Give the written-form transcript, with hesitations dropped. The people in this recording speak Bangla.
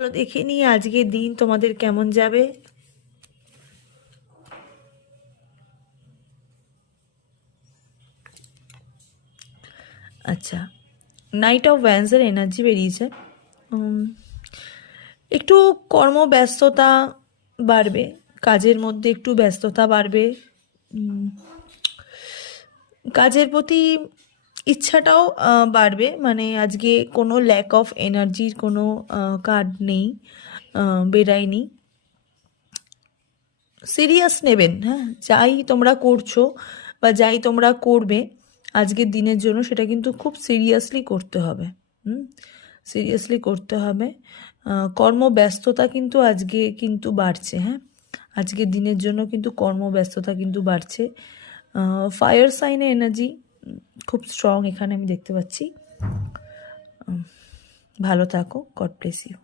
চলো দেখে নিই আজকের দিন তোমাদের কেমন যাবে। আচ্ছা, নাইট অফ ওয়ান্সের এনার্জি বেরিয়েছে। একটু কর্মব্যস্ততা বাড়বে, কাজের মধ্যে একটু ব্যস্ততা বাড়বে। কাজের প্রতি ইচ্ছাটাও বাড়বে, মানে আজকে কোনো ল্যাক অফ এনার্জির কোনো কার্ড নেই, বেরায়নি। সিরিয়াস নেবেন, হ্যাঁ, যাই তোমরা করছো বা যাই তোমরা করবে আজকের দিনের জন্য সেটা কিন্তু খুব সিরিয়াসলি করতে হবে। সিরিয়াসলি করতে হবে। কর্মব্যস্ততা কিন্তু আজকে কিন্তু বাড়ছে, হ্যাঁ, আজকের দিনের জন্য কিন্তু কর্মব্যস্ততা কিন্তু বাড়ছে। ফায়ার সাইনের এনার্জি খুব স্ট্রং এখানে আমি দেখতে পাচ্ছি। ভালো থাকো, গড ব্লেস ইউ।